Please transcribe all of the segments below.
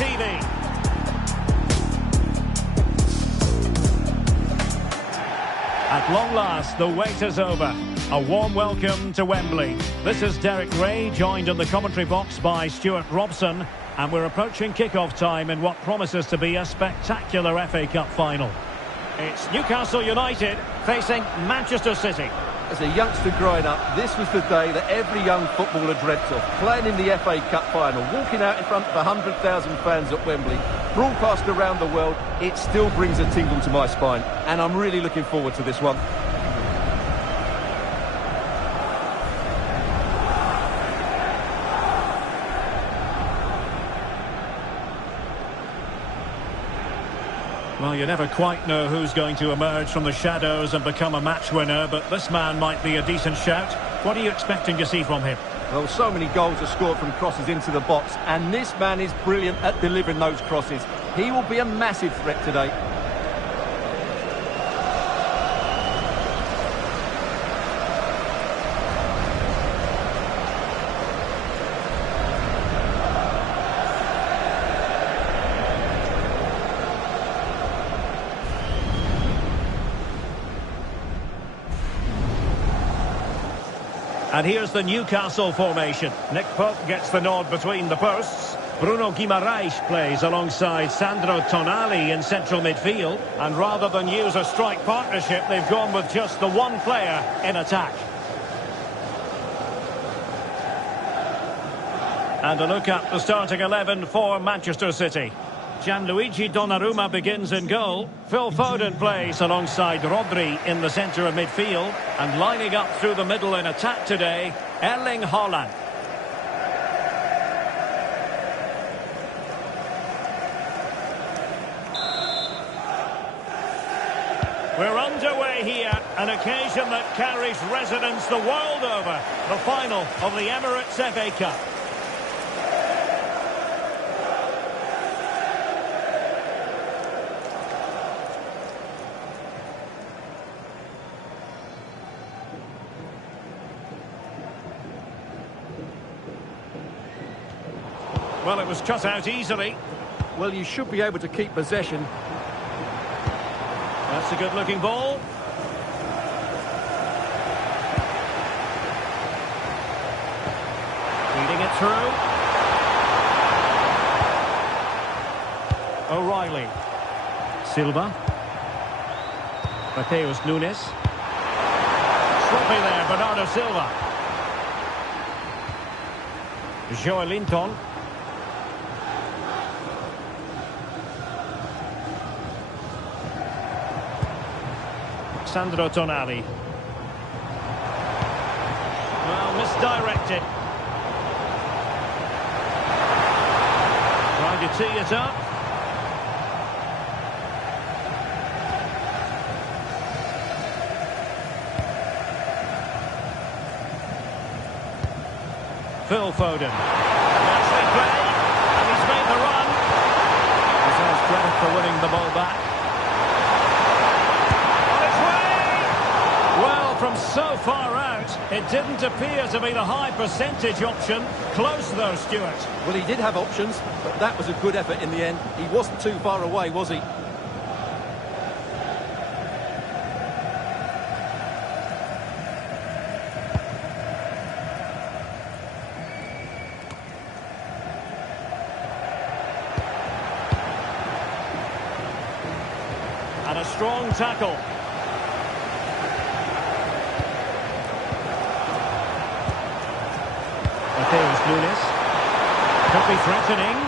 TV. At long last, the wait is over. A warm welcome to Wembley. This is Derek Ray, joined in the commentary box by Stuart Robson, and we're approaching kick-off time in what promises to be a spectacular FA Cup final. It's Newcastle United facing Manchester City. As a youngster growing up, this was the day that every young footballer dreamt of. Playing in the FA Cup final, walking out in front of 100,000 fans at Wembley, broadcast around the world, it still brings a tingle to my spine. And I'm really looking forward to this one. Well, you never quite know who's going to emerge from the shadows and become a match winner, but this man might be a decent shout. What are you expecting to see from him? Well, so many goals are scored from crosses into the box, and this man is brilliant at delivering those crosses. He will be a massive threat today. And here's the Newcastle formation. Nick Pope gets the nod between the posts. Bruno Guimaraes plays alongside Sandro Tonali in central midfield. And rather than use a strike partnership, they've gone with just the one player in attack. And a look at the starting 11 for Manchester City. Gianluigi Donnarumma begins in goal. Phil Foden plays alongside Rodri in the centre of midfield. And lining up through the middle in attack today, Erling Haaland. We're underway here, an occasion that carries resonance the world over. The final of the Emirates FA Cup. Well, it was cut out easily. Well, you should be able to keep possession. That's a good-looking ball. Feeding it through. O'Reilly. Silva. Mateus Nunes. Sloppy there, Bernardo Silva. Joelinton. Sandro Tonali. Well, misdirected. Trying to tee it up. Phil Foden. Nicely played. And he's made the run. Deserves credit for winning the ball back. From so far out, it didn't appear to be the high percentage option. Close though, Stuart. Well, he did have options, but that was a good effort in the end. He wasn't too far away, was he? And a strong tackle. Mateus Nunes. Could be threatening.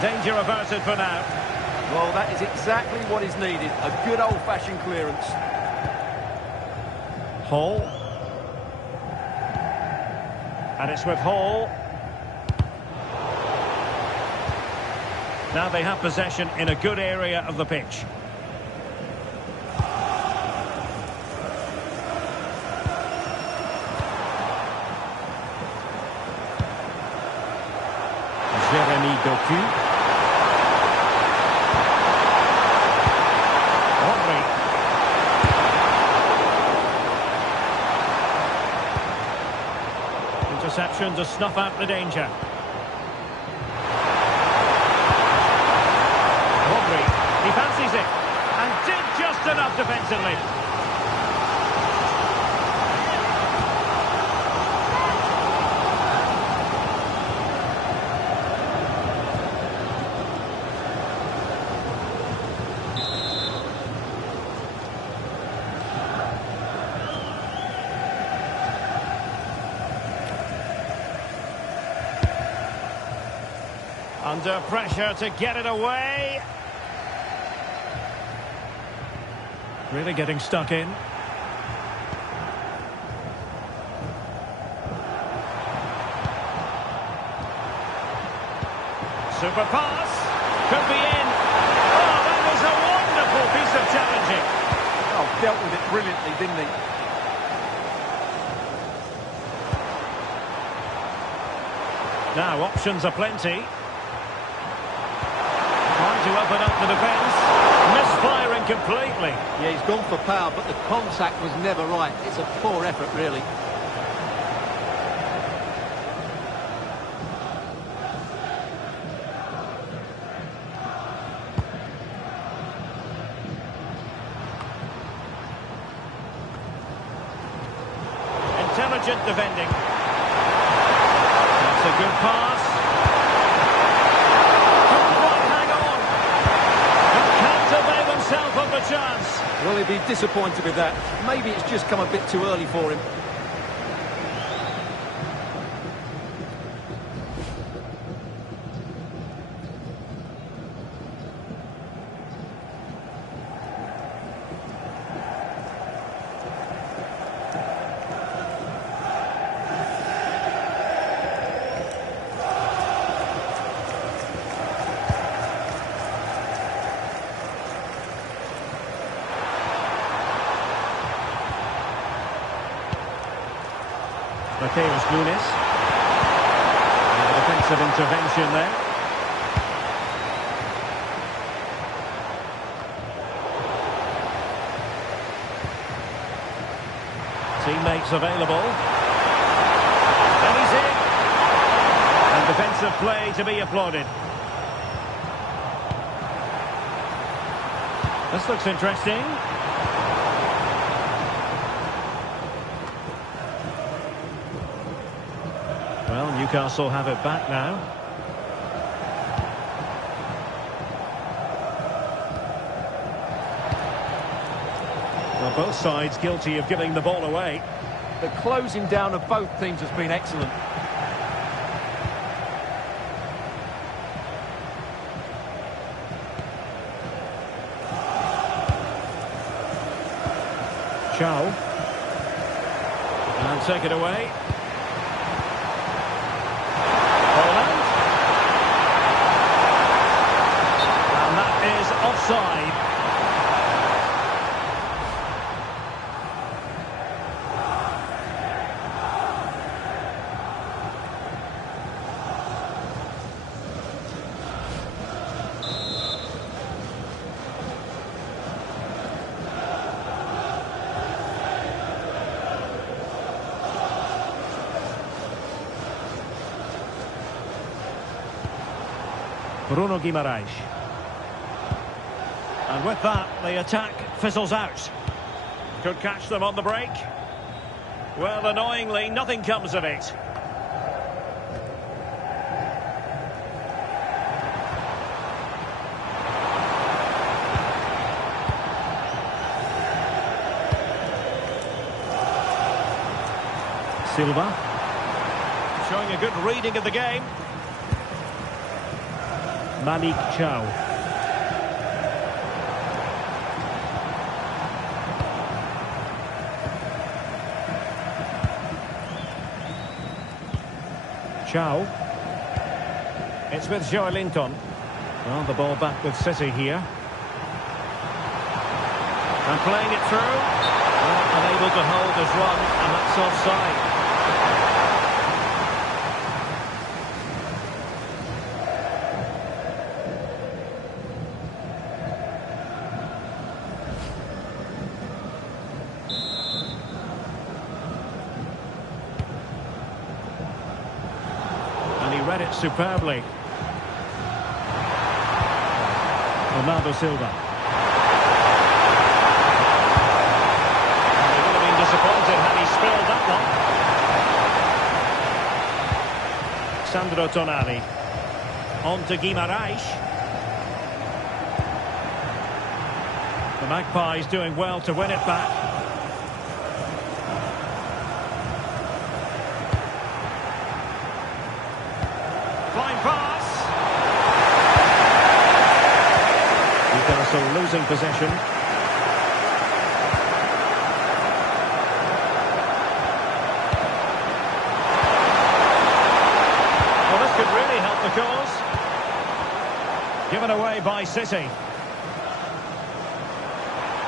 Danger averted for now. Well, that is exactly what is needed. A good old-fashioned clearance. Hall. And it's with Hall. Now they have possession in a good area of the pitch. Jeremy Doku. Rodri. Interception to snuff out the danger. certainly. Under pressure to get it away. Really getting stuck in. Super pass. Could be in. Oh, that was a wonderful piece of challenging. Oh, dealt with it brilliantly, didn't he? Now, options are plenty. Trying to open up the defence. Misfiring completely. Yeah, he's gone for power, but the contact was never right. It's a poor effort, really. Intelligent defending. That's a good pass. Can't quite hang on. But can't avail himself of the chance. Well, he'd be disappointed with that. Maybe it's just come a bit too early for him. Mateus Nunes. And a defensive intervention there. Teammates available. And he's in. And defensive play to be applauded. This looks interesting. Well, Newcastle have it back now. Well, both sides guilty of giving the ball away. The closing down of both teams has been excellent. Chow. And take it away. Offside. Bruno Guimaraes. And with that, the attack fizzles out. Could catch them on the break. Well, annoyingly, nothing comes of it. Silva. Showing a good reading of the game. Malik Chow. Chow. It's with Joelinton. Well, the ball back with City here. And playing it through. Well, unable to hold his run, and that's offside. Read it superbly. Bernardo Silva. disappointed had he spilled that one. Sandro Tonali. On to Guimarães. The Magpies doing well to win it back. Flying pass. Newcastle losing possession. Well, this could really help the cause. Given away by City.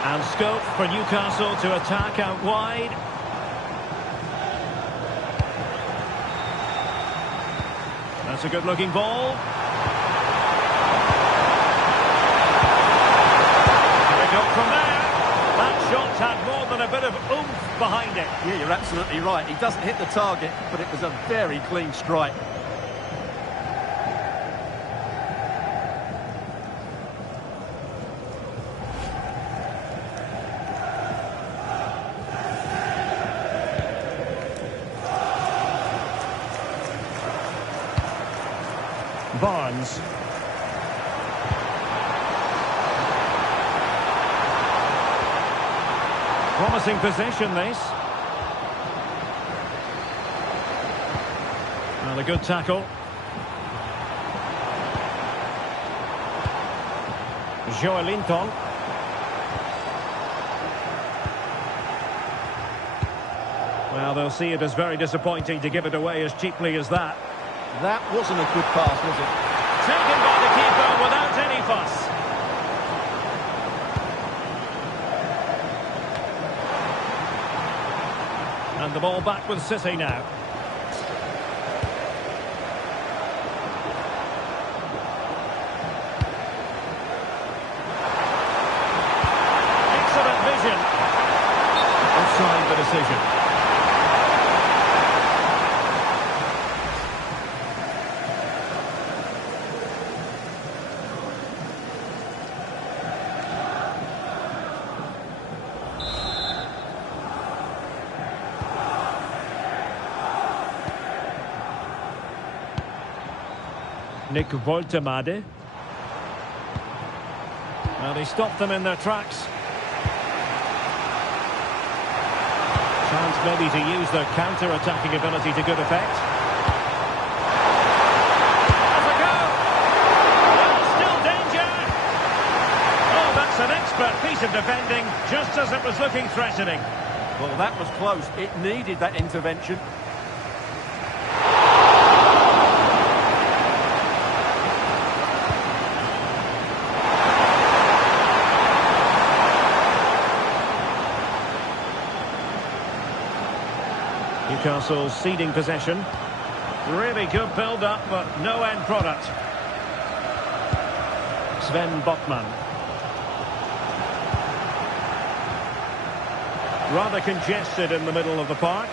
And scope for Newcastle to attack out wide. That's a good-looking ball. Here we go from there. That shot had more than a bit of oomph behind it. Yeah, you're absolutely right. He doesn't hit the target, but it was a very clean strike. Barnes. Promising possession, this. And a good tackle. Joelinton. Well, they'll see it as very disappointing to give it away as cheaply as that. That wasn't a good pass, was it? Taken by the keeper without any fuss. And the ball back with City now. Excellent vision. Offside the decision. Nick Woltemade. Well, he stopped them in their tracks. Chance maybe to use their counter-attacking ability to good effect. Has a go! Well, still danger! Oh, that's an expert piece of defending, just as it was looking threatening. Well, that was close. It needed that intervention. Newcastle ceding possession. Really good build-up, but no end product. Sven Botman. Rather congested in the middle of the park.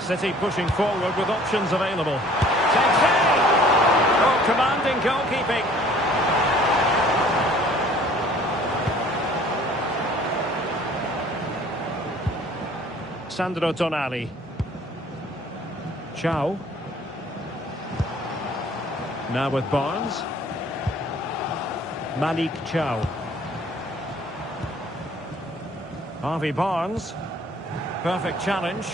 City pushing forward with options available. Takes aim! Oh, commanding goalkeeping. Sandro Tonali. Chow. Now with Barnes. Malik Chow. Harvey Barnes. Perfect challenge.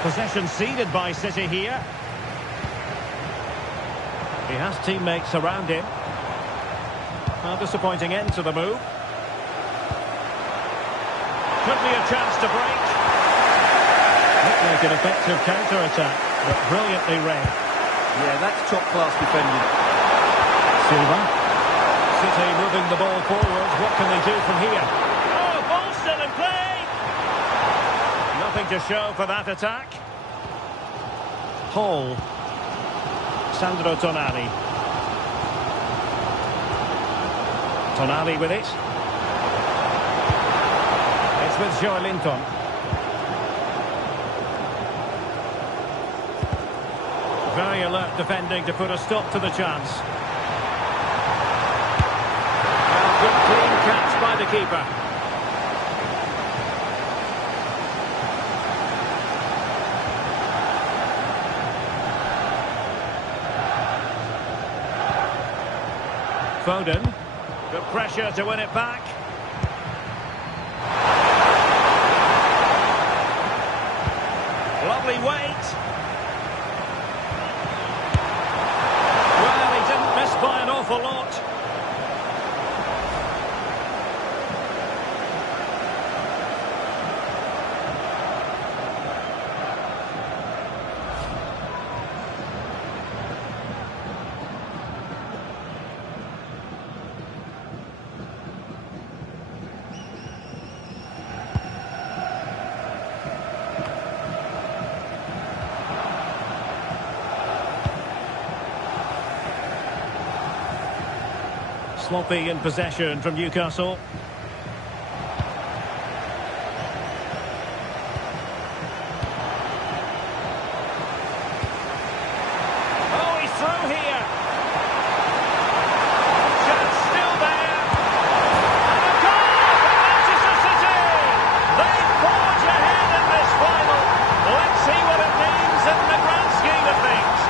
Possession ceded by City here. He has teammates around him. A disappointing end to the move. Could be a chance to break. Looked like an effective counter-attack, but brilliantly read. Yeah, that's top-class defending. Silva. City moving the ball forward. What can they do from here? Oh, ball still in play! Nothing to show for that attack. Hall. Sandro Tonali. Tonali with it. It's with Joelinton. Very alert defending to put a stop to the chance. Well, good clean catch by the keeper. Foden. Good pressure to win it back. Lovely weight. Well, he didn't miss by an awful lot. Sloppy in possession from Newcastle. Oh, he's through here. Chance still there. And a goal for Manchester City. They forge ahead in this final. Let's see what it means in the grand scheme of things.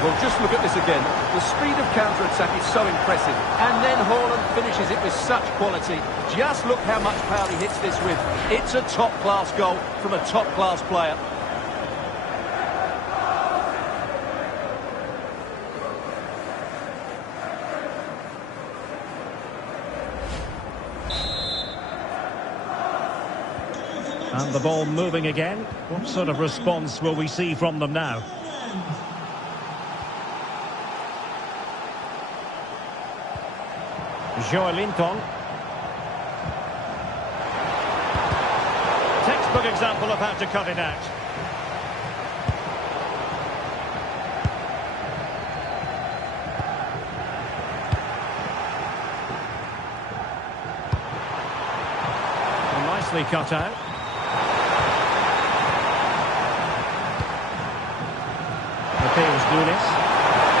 Well, just look at this again. The speed of counter-attack is so impressive. And then Haaland finishes it with such quality. Just look how much power he hits this with. It's a top-class goal from a top-class player. And the ball moving again. What sort of response will we see from them now? Joelinton. Textbook example of how to cut it out. And nicely cut out. Appeals Nunes.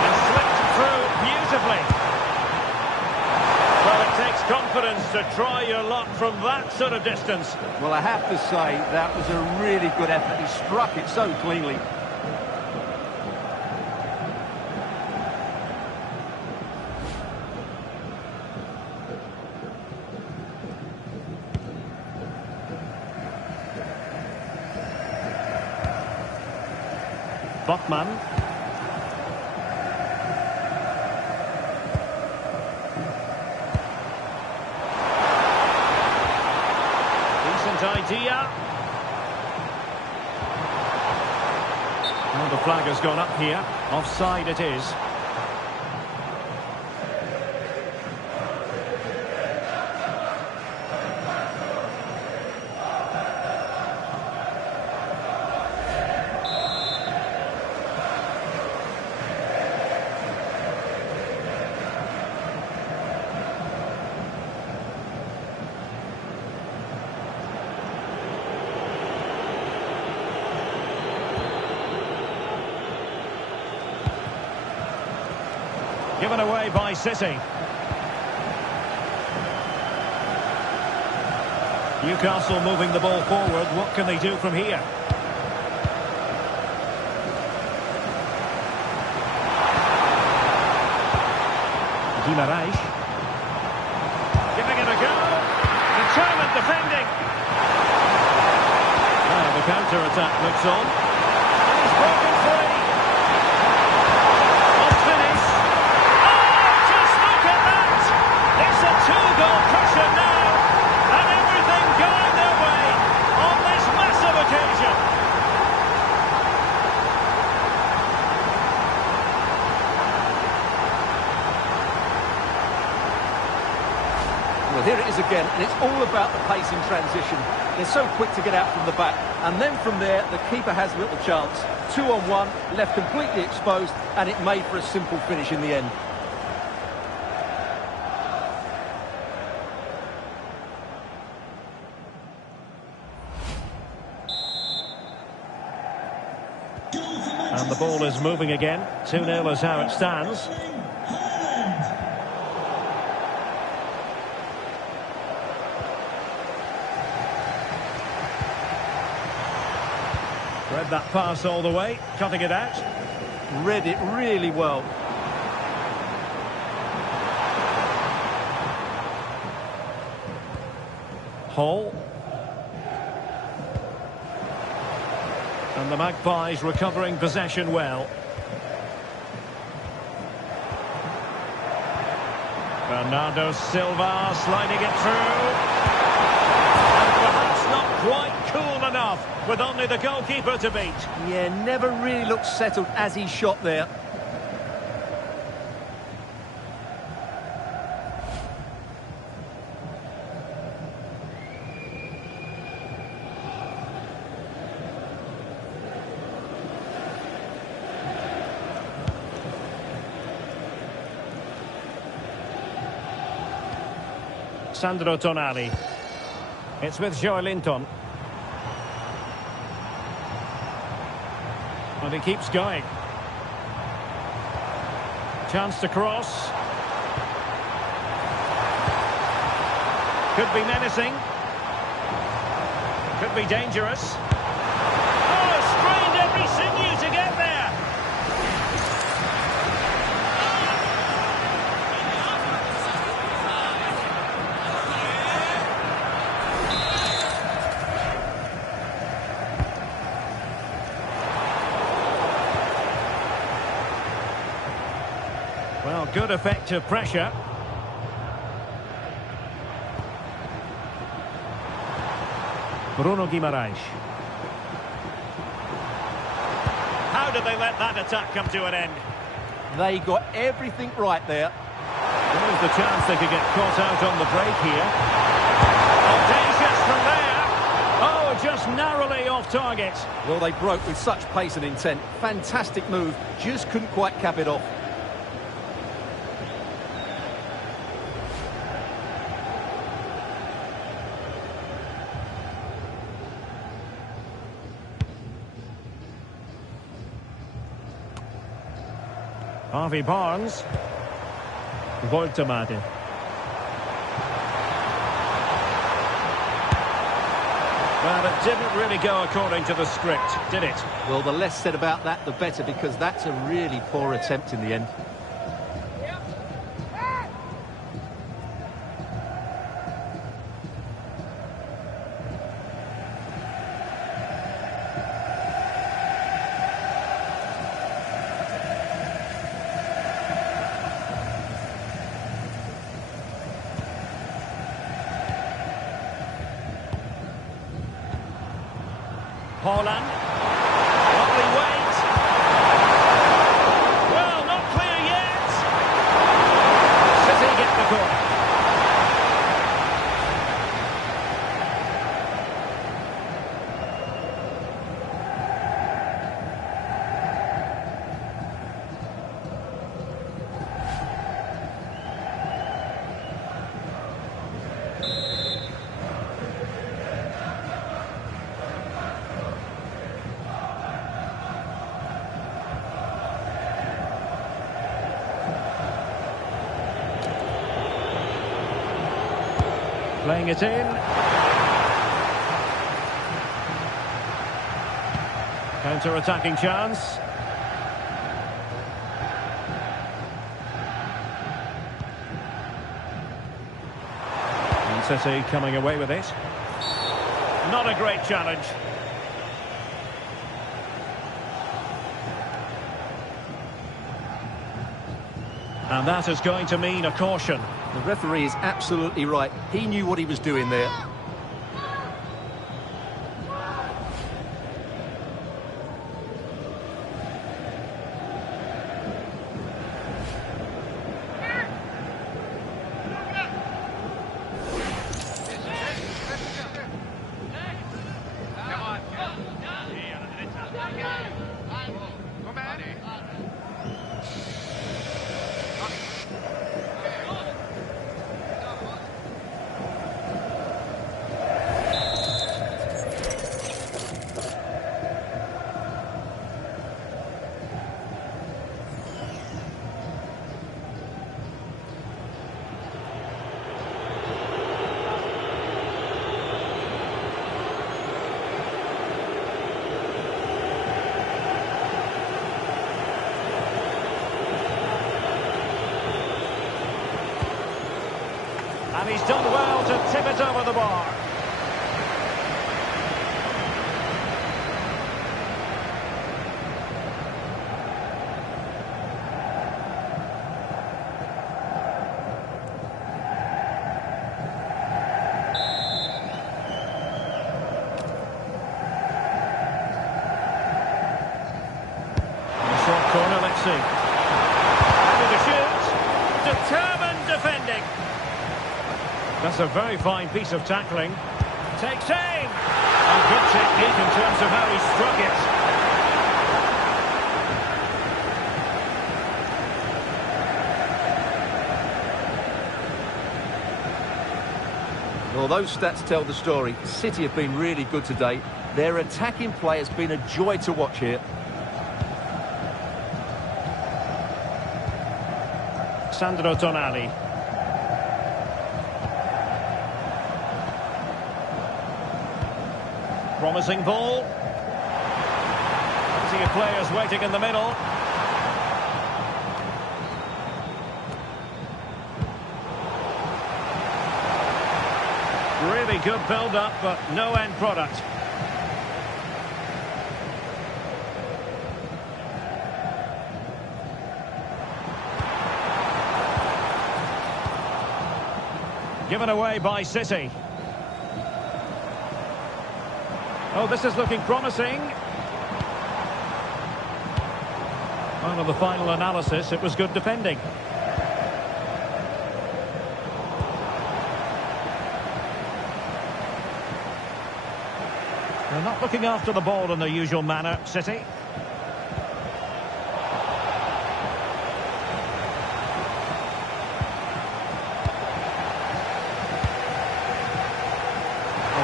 And slipped through beautifully. Well, it takes confidence to try your luck from that sort of distance. Well, I have to say, that was a really good effort. He struck it so cleanly. Botman. Idea. Well, the flag has gone up here. Offside it is. Given away by City. Newcastle moving the ball forward. What can they do from here? Guimaraes. Giving it a go. Determined defending. Well, the counter-attack looks on. And he's broken free. It's a two-goal pressure now, and everything going their way on this massive occasion. Well, here it is again, and it's all about the pace in transition. They're so quick to get out from the back, and then from there, the keeper has little chance. 2-on-1, left completely exposed, and it made for a simple finish in the end. And the ball is moving again. 2-0 is how it stands. Read that pass all the way, cutting it out. Read it really well. Hall. And the Magpies recovering possession well. Bernardo Silva sliding it through. And perhaps not quite cool enough with only the goalkeeper to beat. Yeah, never really looked settled as he shot there. Sandro Tonali. It's with Joelinton. And he keeps going. Chance to cross. Could be menacing. Could be dangerous. Oh, strained every sinew to get there. Well, good effective pressure. Bruno Guimaraes. How did they let that attack come to an end? They got everything right there. There's the chance they could get caught out on the break here. Audacious from there. Oh, just narrowly off target. Well, they broke with such pace and intent. Fantastic move. Just couldn't quite cap it off. Harvey Barnes. Voltemade. Well, it didn't really go according to the script, did it? Well, the less said about that, the better, because that's a really poor attempt in the end. Haaland. Lovely wait. Well, not clear yet. City get the corner. Playing it in. Counter-attacking chance. And City coming away with it. Not a great challenge. And that is going to mean a caution. The referee is absolutely right. He knew what he was doing there. done well to tip it over the bar. Short corner, let's see. With a shoot. Determined defending. That's a very fine piece of tackling. Takes aim. A good technique in terms of how he struck it. Well, those stats tell the story. City have been really good today. Their attacking play has been a joy to watch here. Sandro Tonali. Promising ball. Plenty of players waiting in the middle. Really good build-up, but no end product. Given away by City. Oh, this is looking promising. Well, on the final analysis, it was good defending. They're not looking after the ball in the usual manner, City.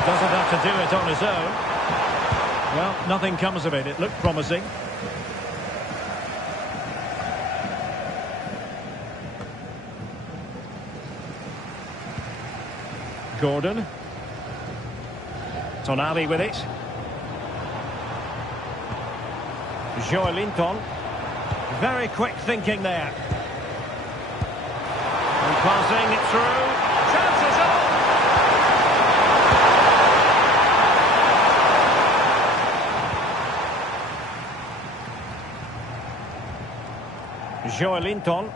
Doesn't have to do it on his own. Well, nothing comes of it. It looked promising. Gordon. Tonali with it. Joelinton. Very quick thinking there. And passing it through. Chances on! Joelinton.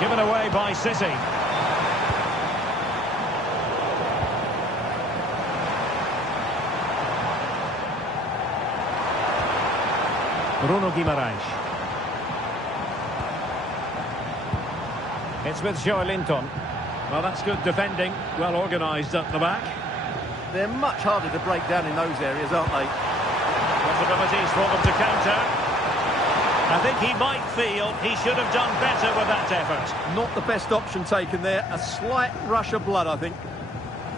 Given away by City. Bruno Guimaraes. It's with Joelinton. Well, that's good defending. Well organised at the back. They're much harder to break down in those areas, aren't they? Possibilities for them to counter. I think he might feel he should have done better with that effort. Not the best option taken there. A slight rush of blood, I think.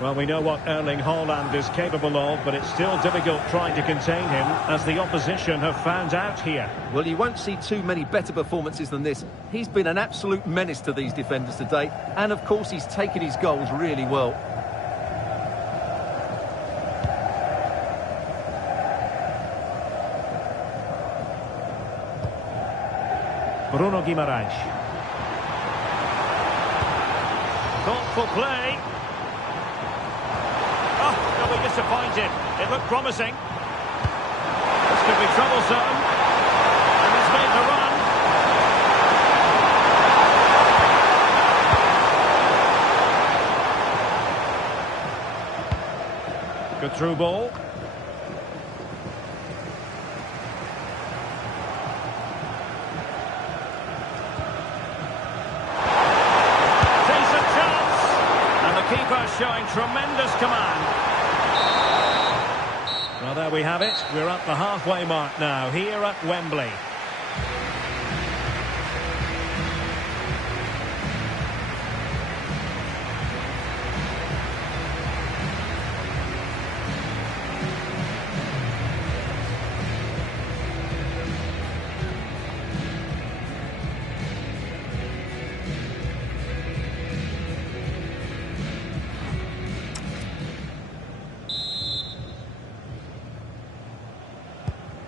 Well, we know what Erling Haaland is capable of, but it's still difficult trying to contain him, as the opposition have found out here. Well, you won't see too many better performances than this. He's been an absolute menace to these defenders today, and of course he's taken his goals really well. Bruno Guimaraes. Thoughtful play. Oh, they'll be disappointed. It looked promising. This could be troublesome. And he's made the run. Good through ball. Keeper showing tremendous command. Well, there we have it. We're at the halfway mark now, here at Wembley.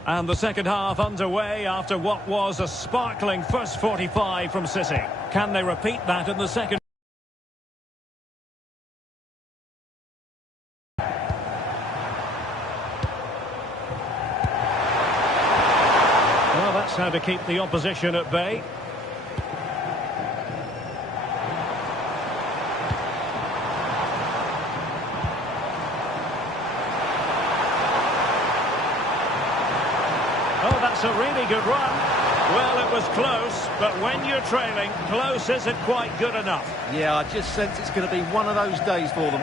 And the second half underway after what was a sparkling first 45 from City. Can they repeat that in the second? Well, that's how to keep the opposition at bay. Oh, that's a really good run. Well, it was close, but when you're trailing, close isn't quite good enough. Yeah, I just sense it's going to be one of those days for them.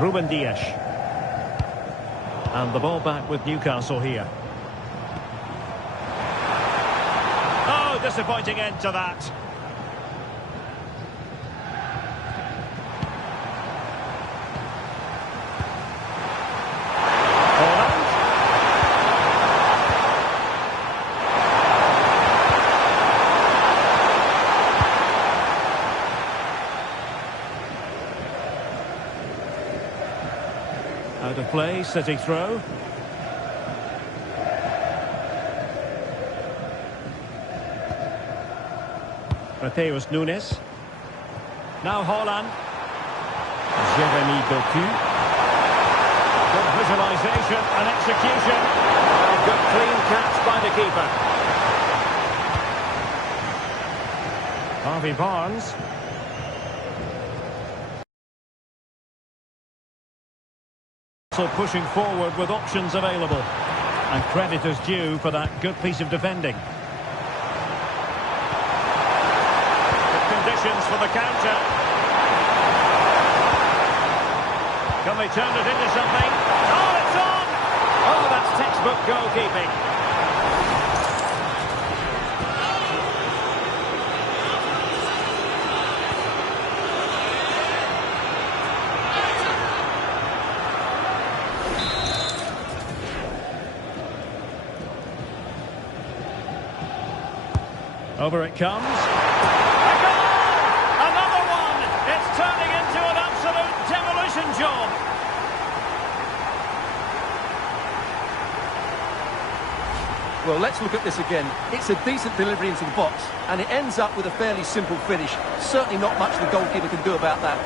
Ruben Dias. And the ball back with Newcastle here. Oh, disappointing end to that. Holland. Out of play, City throw. Mateus Nunes. Now Holland. Jeremy Doku. Good visualisation and execution. A good clean catch by the keeper. Harvey Barnes. Pushing forward with options available, and credit is due for that good piece of defending. Good conditions for the counter. Can they turn it into something? Oh, it's on! Oh, that's textbook goalkeeping. Over it comes. A goal! Another one! It's turning into an absolute demolition job. Well, let's look at this again. It's a decent delivery into the box, and it ends up with a fairly simple finish. Certainly not much the goalkeeper can do about that.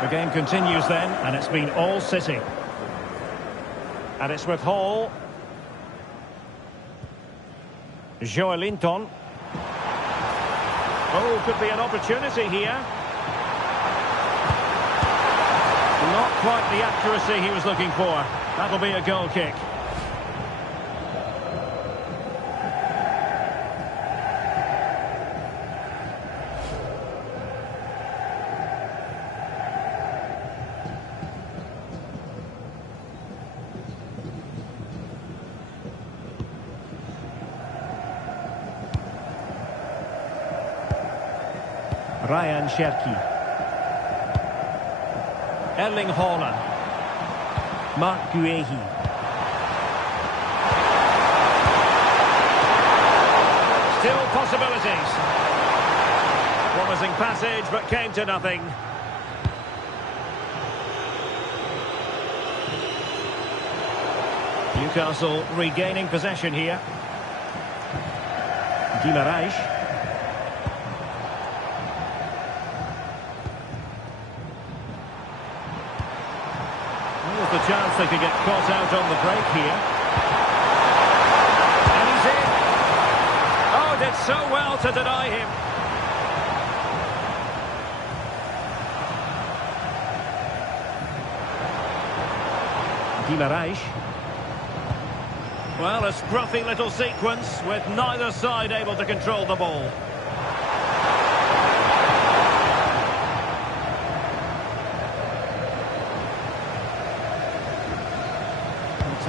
The game continues then, and it's been all City. And it's with Hall. Joelinton. Oh, could be an opportunity here. Not quite the accuracy he was looking for. That'll be a goal kick. Ryan Cherki. Erling Haaland. Mark Guehi. Still possibilities. Promising passage, but came to nothing. Newcastle regaining possession here. Guimaraes. There's the chance they could get caught out on the break here. And he's in. Oh, did so well to deny him. Guimaraes. Well, a scruffy little sequence with neither side able to control the ball.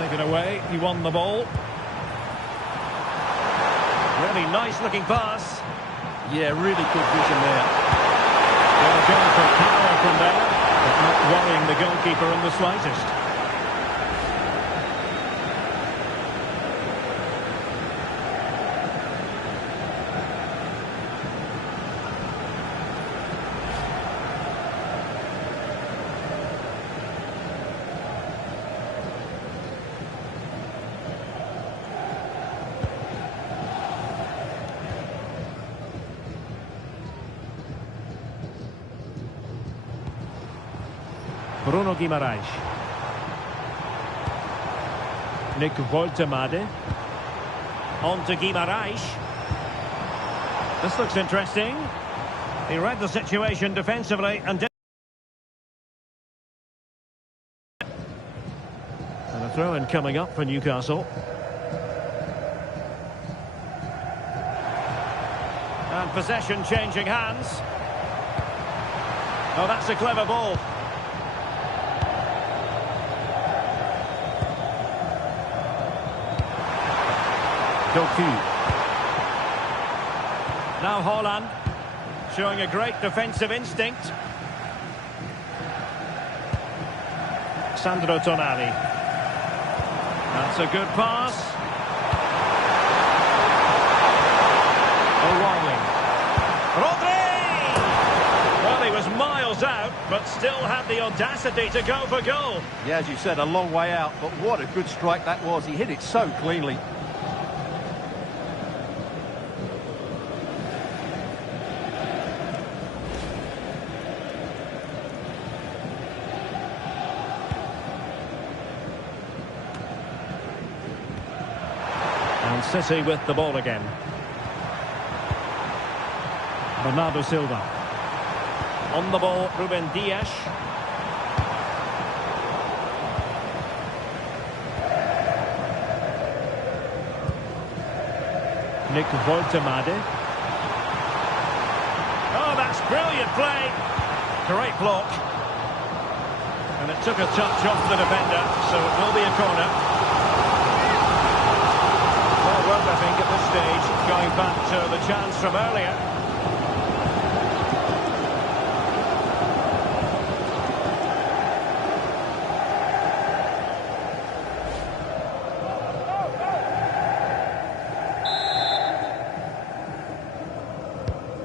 Taken away, he won the ball. Really nice looking pass. Yeah, really good vision there. Well, going for power from there, but not worrying the goalkeeper in the slightest. Bruno Guimaraes. Nick Woltemade. On to Guimaraes. This looks interesting. He read the situation defensively and did. And a throw-in coming up for Newcastle. And possession changing hands. Oh, that's a clever ball. Doku. Now Haaland, showing a great defensive instinct. Sandro Tonali. That's a good pass. O'Reilly. Rodri! Well, he was miles out, but still had the audacity to go for goal. Yeah, as you said, a long way out, but what a good strike that was. He hit it so cleanly. And City with the ball again. Bernardo Silva. On the ball, Ruben Dias. Nick Woltemade. Oh, that's brilliant play. Great block. And it took a touch off the defender, so it will be a corner. Well, I think at this stage, going back to the chance from earlier.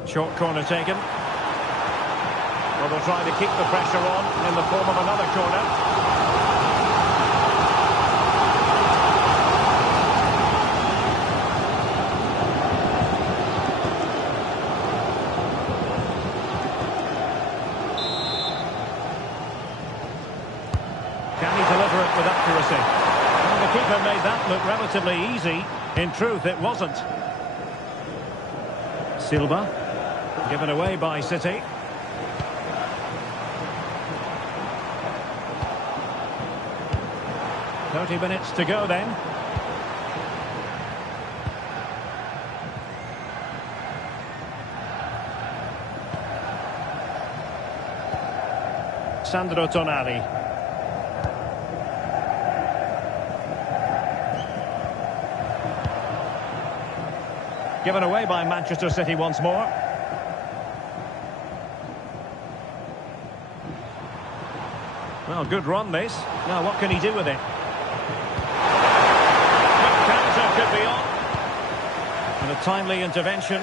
Short corner taken. Well, they'll try to keep the pressure on in the form of another corner. Can he deliver it with accuracy? Well, the keeper made that look relatively easy. In truth, it wasn't. Silva, given away by City. "30 minutes to go then. Sandro Tonali. Given away by Manchester City once more. Well, good run this. Now what can he do with it? Quick counter could be on. And a timely intervention.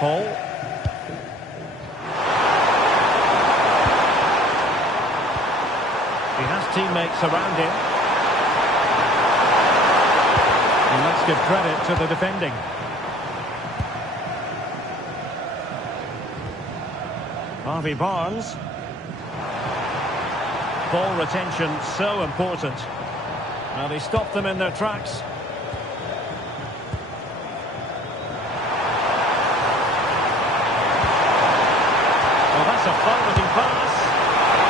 Hall. He has teammates around him. And let's give credit to the defending. Harvey Barnes. Ball retention so important. Now they stopped them in their tracks. Well, that's a fine-looking pass.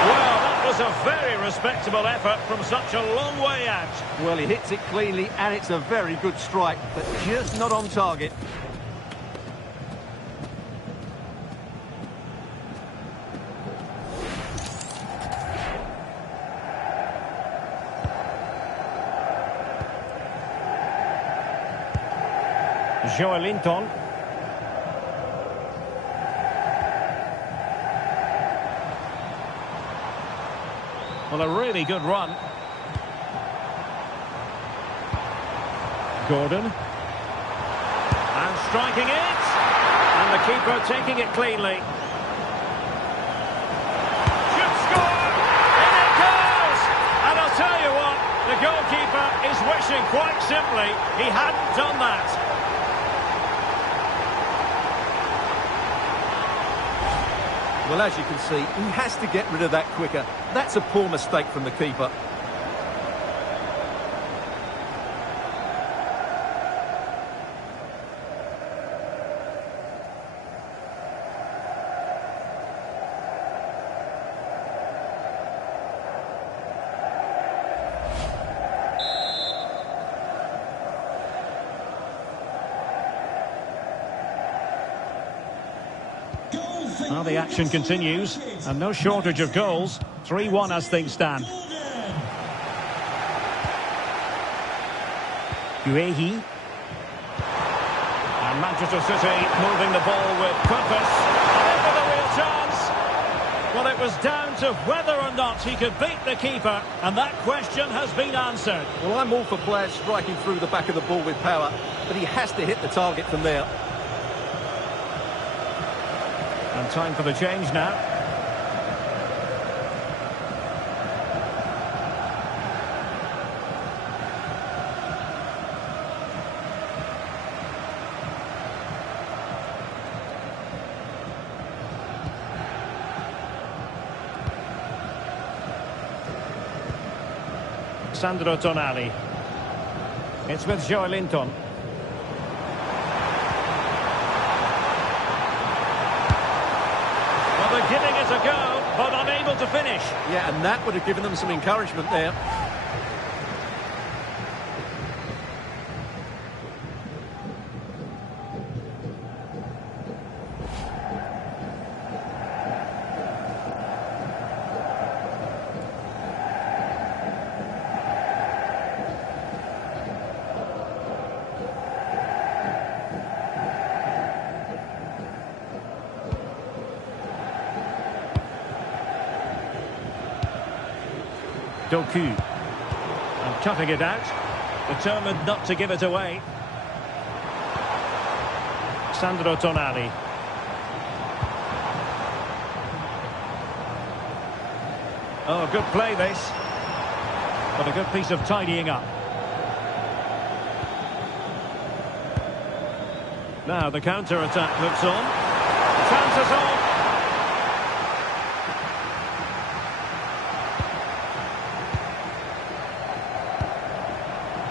Well, that was a very respectable effort from such a long way out. Well, he hits it cleanly, and it's a very good strike, but just not on target. Joelinton. Well, a really good run. Gordon. And striking it. And the keeper taking it cleanly. Should score! In it goes! And I'll tell you what, the goalkeeper is wishing quite simply he hadn't done that. Well, as you can see, he has to get rid of that quicker. That's a poor mistake from the keeper. Well, the action continues, and no shortage of goals. 3-1 as things stand. Guehi. And Manchester City moving the ball with purpose. And in with a real chance. Well, it was down to whether or not he could beat the keeper, and that question has been answered. Well, I'm all for players striking through the back of the ball with power, but he has to hit the target from there. And time for the change now. Sandro Tonali. It's with Joelinton. They're giving it a go, but unable to finish. Yeah, and that would have given them some encouragement there. Doku. And cutting it out. Determined not to give it away. Sandro Tonali. Oh, good play this. But a good piece of tidying up. Now the counter-attack looks on. Chances on.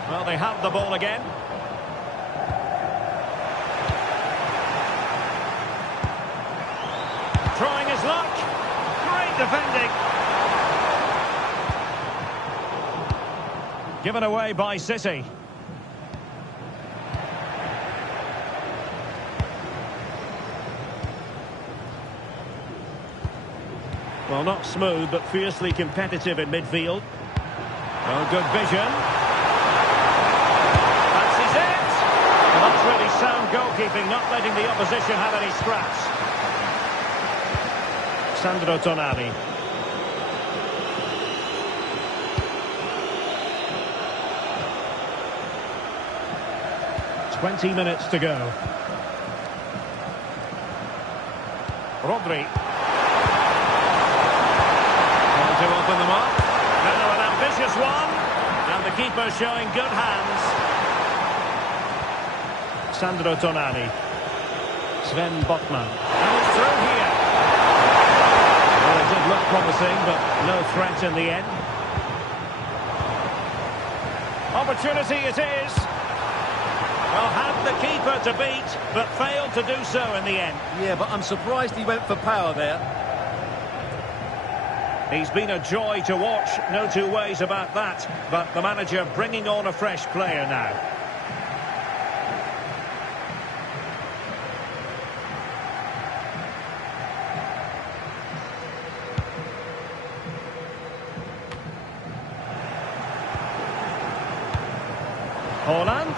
Well, they have the ball again. Trying his luck. Great defending. Given away by City. Well, not smooth, but fiercely competitive in midfield. Oh, good vision. That's really sound goalkeeping, not letting the opposition have any scraps. Sandro Tonali. "20 minutes to go. Rodri. Trying to open them up. Now an ambitious one. And the keeper showing good hands. Sandro Tonali. Sven Botman. And it's through here. Well, it did look promising, but no threat in the end. Opportunity it is. Well, had the keeper to beat, but failed to do so in the end. Yeah, but I'm surprised he went for power there. He's been a joy to watch, no two ways about that. But the manager bringing on a fresh player now. Holland.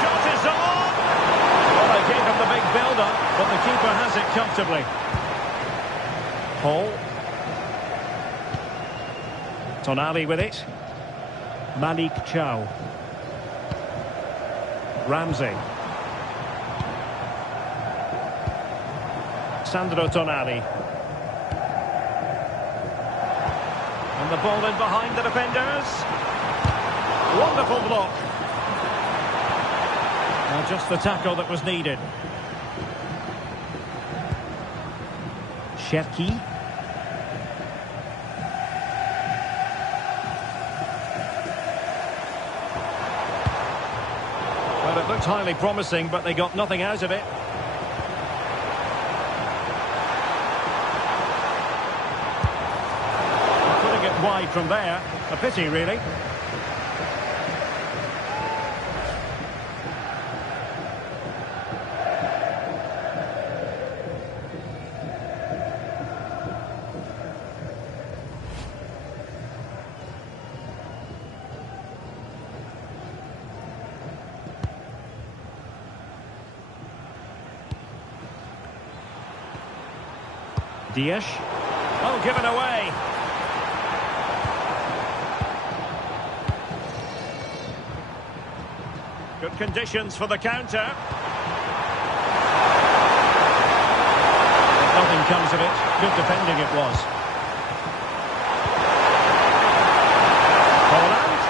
Shot is It's on! Well, they gave him the big build-up, but the keeper has it comfortably. Paul. Tonali with it. Malik Chow. Ramsey. Sandro Tonali. And the ball in behind the defenders. Wonderful block. Well, just the tackle that was needed. Cherki. Well, it looked highly promising, but they got nothing out of it. Putting it wide from there. A pity, really. Dias. Oh, given away. Good conditions for the counter. If nothing comes of it. Good defending it was. Poland.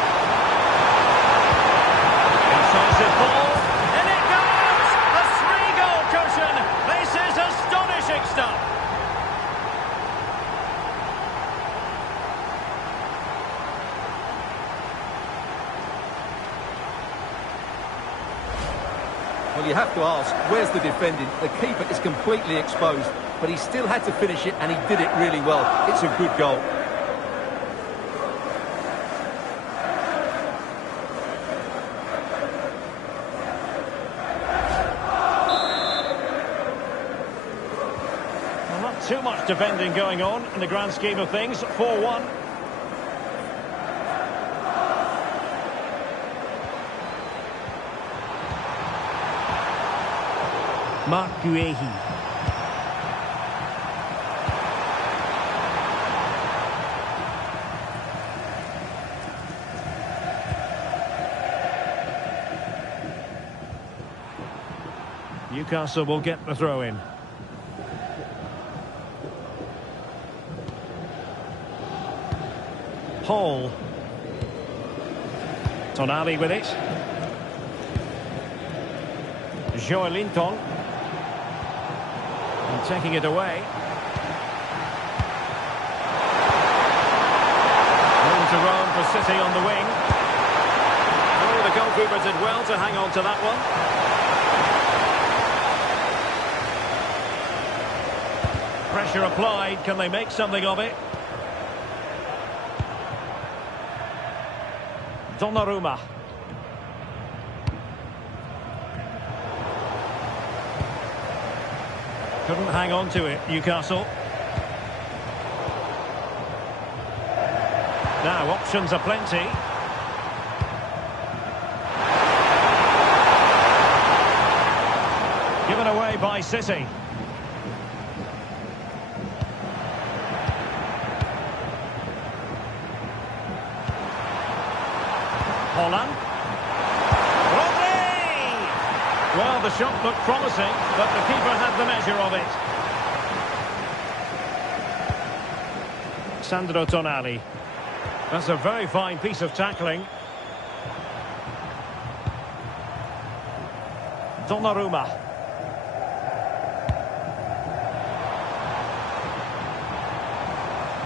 Incisive ball. And it goes! A 3-goal cushion. This is astonishing stuff. Well, you have to ask, where's the defending? The keeper is completely exposed, but he still had to finish it, and he did it really well. It's a good goal. Well, not too much defending going on in the grand scheme of things. 4-1. Mark Guehi. Newcastle will get the throw in. Hall. Tonali with it. Joelinton. And taking it away. Room to roam for City on the wing. Oh, the goalkeeper did well to hang on to that one. Pressure applied. Can they make something of it? Donnarumma. Couldn't hang on to it, Newcastle. Now, options are plenty. Given away by City. Holland. Well, the shot looked promising, but the keeper had the measure of it. Sandro Tonali. That's a very fine piece of tackling. Donnarumma.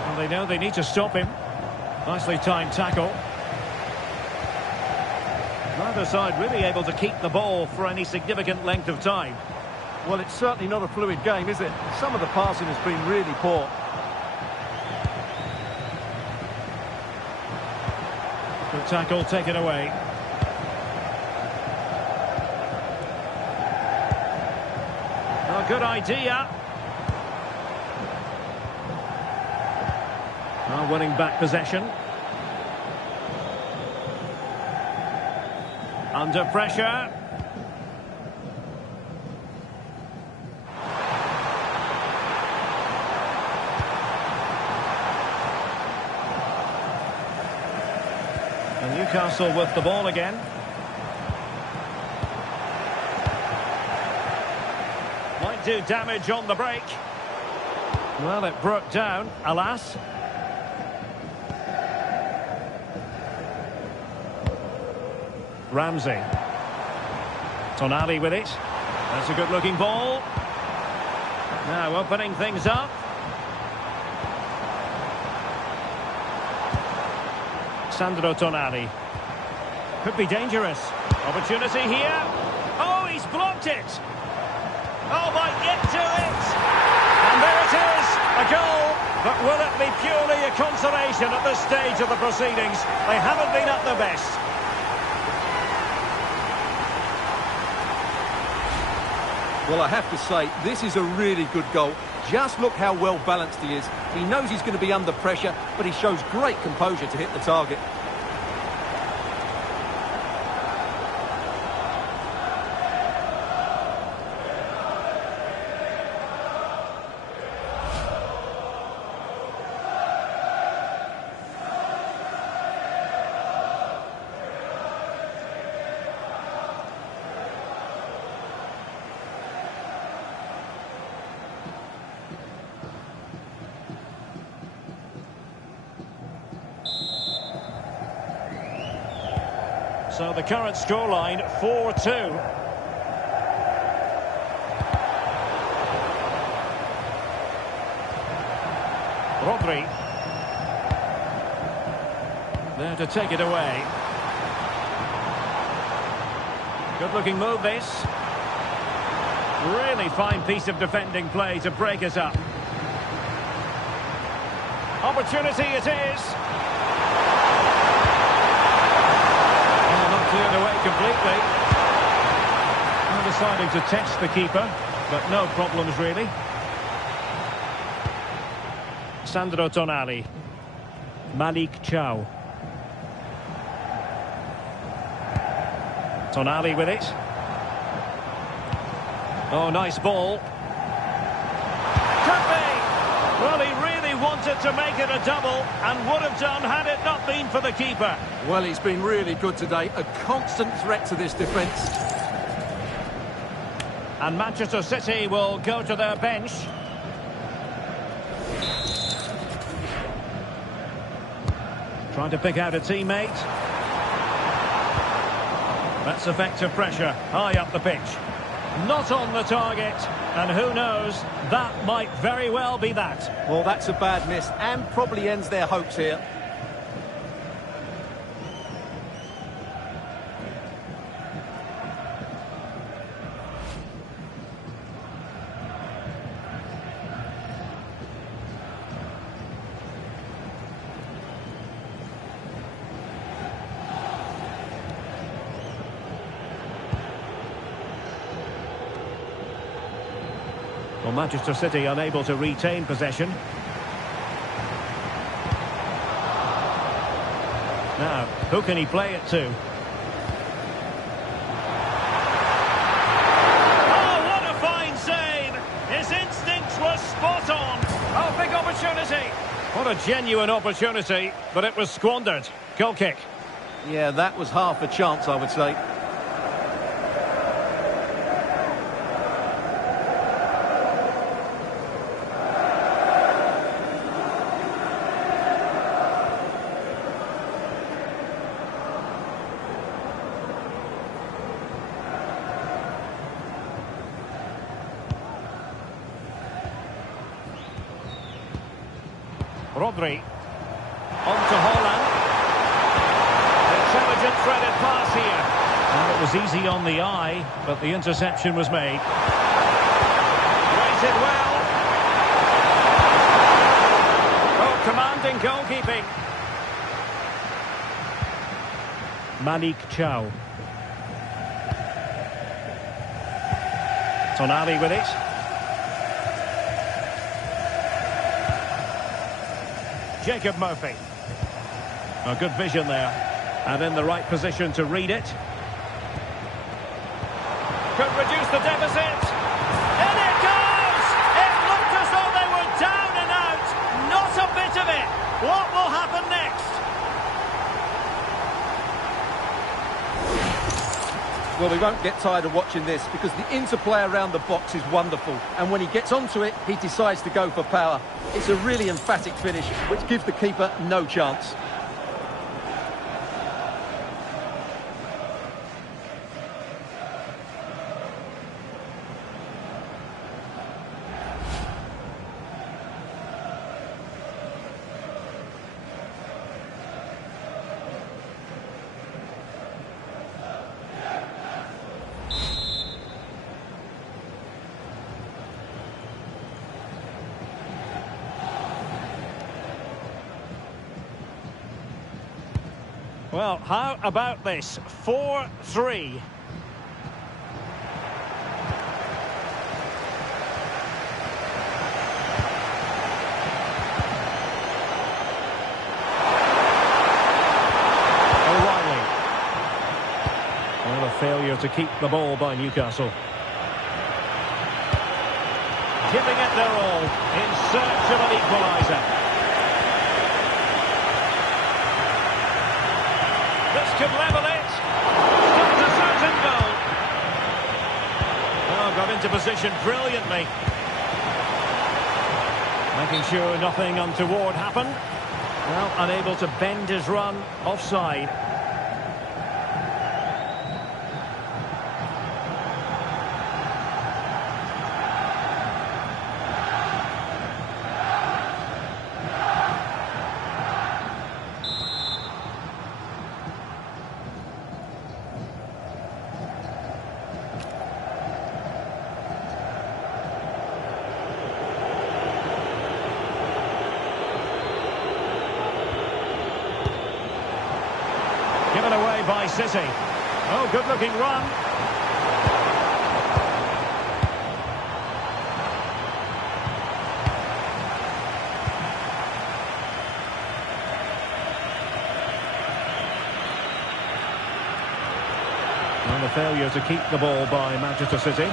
Well, they know they need to stop him. Nicely timed tackle. Neither side really able to keep the ball for any significant length of time. Well, it's certainly not a fluid game, is it? Some of the passing has been really poor. Good tackle taken away. A good idea. Now winning back possession. Under pressure. And Newcastle with the ball again. Might do damage on the break. Well, it broke down, alas. Ramsey. Tonali with it. That's a good-looking ball. Now opening things up. Sandro Tonali. Could be dangerous. Opportunity here. Oh, he's blocked it. Oh, might get to it. And there it is, a goal. But will it be purely a consolation at this stage of the proceedings? They haven't been at their best. Well, I have to say, this is a really good goal. Just look how well balanced he is. He knows he's going to be under pressure, but he shows great composure to hit the target. So the current scoreline, 4-2. Rodri. There to take it away. Good-looking move, this. Really fine piece of defending play to break us up. Opportunity it is. Cleared away completely. And deciding to test the keeper, but no problems really. Sandro Tonali. Malik Chow. Tonali with it. Oh, nice ball. Could be. Well, he really wanted to make it a double and would have done had it not been for the keeper. Well, he's been really good today. A constant threat to this defence. And Manchester City will go to their bench. Trying to pick out a teammate. That's effective pressure high up the pitch. Not on the target, and who knows, that might very well be that. Well, that's a bad miss, and probably ends their hopes here. Well, Manchester City unable to retain possession. Now, who can he play it to? Oh, what a fine save! His instincts were spot on. Oh, big opportunity. What a genuine opportunity, but it was squandered. Goal kick. Yeah, that was half a chance, I would say. Rodri. On to Holland. Intelligent threaded pass here. And it was easy on the eye, but the interception was made. Waited well. Oh, commanding goalkeeping. Malik Chow. Tonali with it. Jacob Murphy. A good vision there. And in the right position to read it. Could reduce the deficit. In it goes! It looked as though they were down and out. Not a bit of it. What will happen next? Well, we won't get tired of watching this because the interplay around the box is wonderful. And when he gets onto it, he decides to go for power. It's a really emphatic finish, which gives the keeper no chance. Well, how about this? 4-3. O'Reilly. Well, a failure to keep the ball by Newcastle. Giving it their all in search of an equaliser. This could level it. Still a certain goal. Oh, got into position brilliantly. Making sure nothing untoward happened. Well, unable to bend his run offside. Given away by City. Oh, good-looking run. And a failure to keep the ball by Manchester City.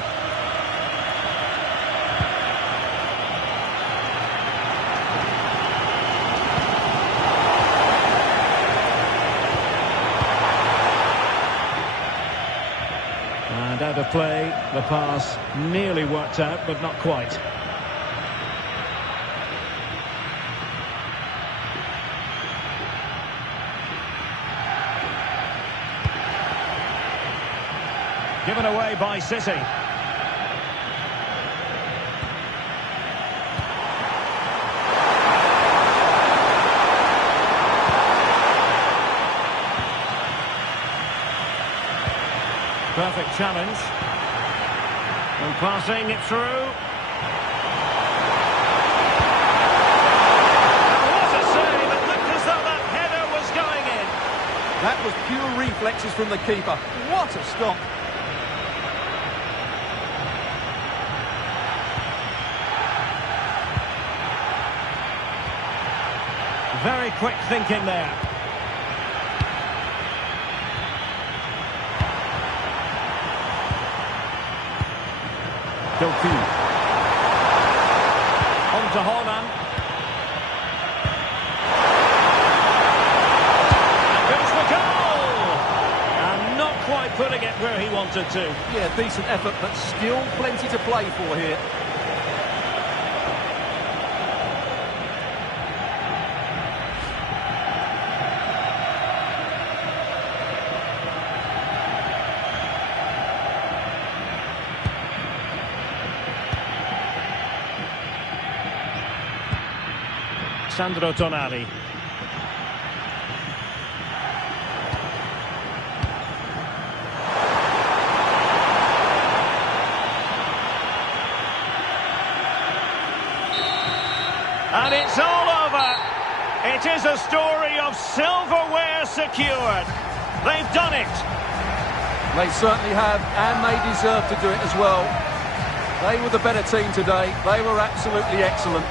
And out of play, the pass nearly worked out, but not quite. Given away by City. Perfect challenge. And passing it through. And what a save! It looked as though that header was going in. That was pure reflexes from the keeper. What a stop! Very quick thinking there. Doku. On to Holland. And goes for goal! And not quite putting it where he wanted to. Yeah, decent effort, but still plenty to play for here. Sandro Tonali. And it's all over. It is a story of silverware secured. They've done it. They certainly have, and they deserve to do it as well. They were the better team today. They were absolutely excellent.